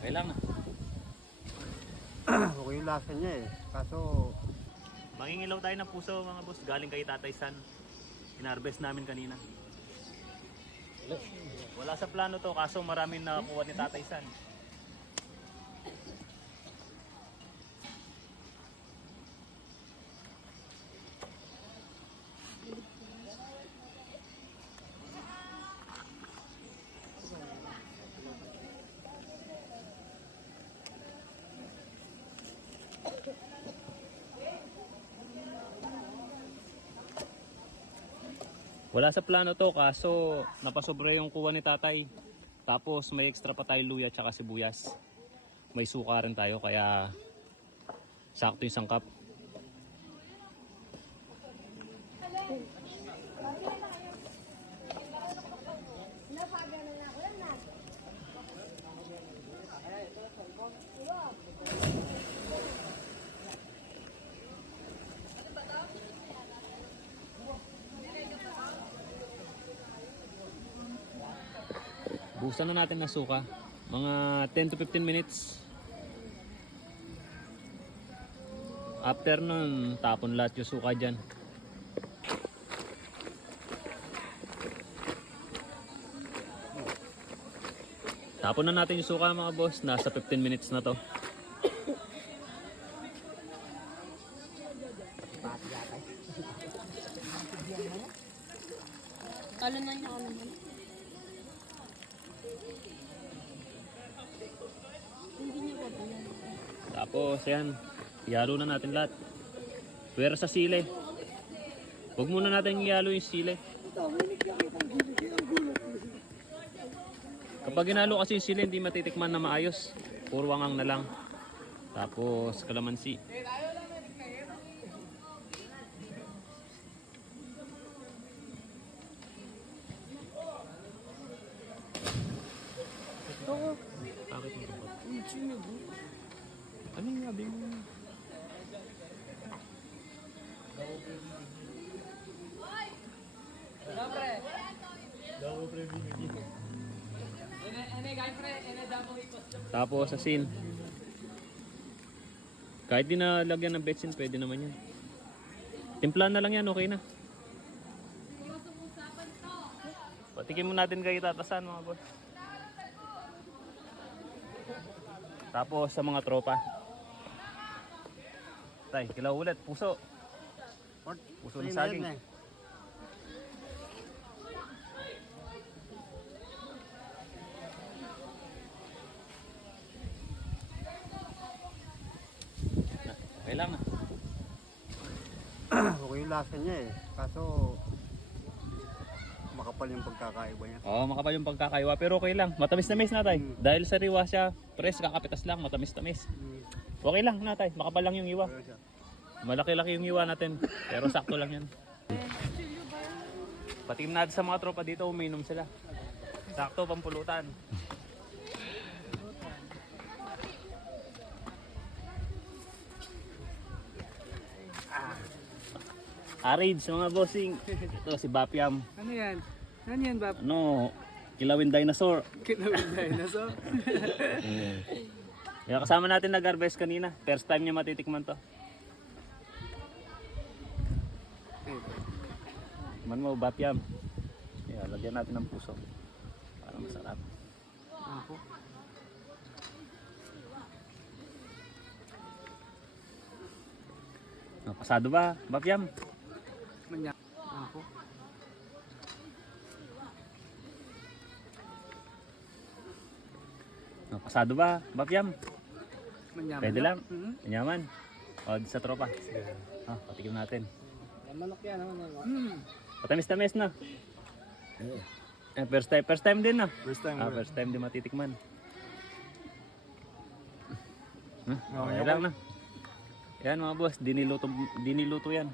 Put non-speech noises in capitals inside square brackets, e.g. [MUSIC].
Okay lang na. Ah, okay yung lasa niya eh. Kaso... Mangingilaw tayo ng puso mga boss. Galing kay Tatay San. Inarbes namin kanina. Wala sa plano to kaso marami nakakuha ni Tatay San. Wala sa plano to kaso napasobra yung kuha ni tatay. Tapos may extra pa tayo luya tsaka sibuyas. May suka rin tayo kaya sakto yung sangkap. Busan na natin ng suka. Mga 10 to 15 minutes. After nun, tapon lahat yung suka dyan. Tapon na natin yung suka mga boss. Nasa 15 minutes na to. Kalo na niya ako naman. Hindi niya pa ba yan? Tapos yan, ihalo na natin lahat. Pero sa sile. Huwag muna natin ihalo yung sile. Kapag ginalo kasi yung sile, hindi matitikman na maayos. Puro wangang na lang. Tapos kalamansi. Tapos asin. Kahit di na lagyan ng betsin, pwede naman yan. Timpla na lang yan, okay na. Patikin mo natin kayo tatasan mga boss. Tapos sa mga tropa. Tay, kilaw ulit, puso. Puso ng saging. Okay lang na. okay yung lasa niya eh. Kaso, makapal yung pagkakaiba niya. Oo, makapal yung pagkakaiwa pero okay lang. Matamis-tamis na tay. Mm. Dahil sa riwa siya, press kakapitas lang, matamis-tamis. Hmm. Okay lang na tay, makapal lang yung iwa. Malaki-laki yung iwa natin, pero sakto lang yan. Patikim natin sa mga tropa dito, uminom sila. Sakto, pampulutan. Arids, mga bossing. Ito si Bapiam. Ano yan? Ano yan, Bab? Ano, kilawin dinosaur. Kinawin dinosaur? [LAUGHS] Kaya kasama natin nag-harvest kanina. First time niya matitikman to. Man mo, Bapiam. Yeah, lagyan natin ng puso. Para masarap. Ako. Pasado ba, Bapiam? Manya. Ako. Oh, pasado ba, Bapiam? Manya. Pwede lang. Hmm? Anyaman. O, di sa tropa. Ah, patikim natin. Manok yan. Hmm. Patamis-tamis na. Eh, first time, first time din na. First time. Ah, first time din matitikman. Hmm, Okay, okay lang na. Yan mga boss, diniluto, diniluto yan.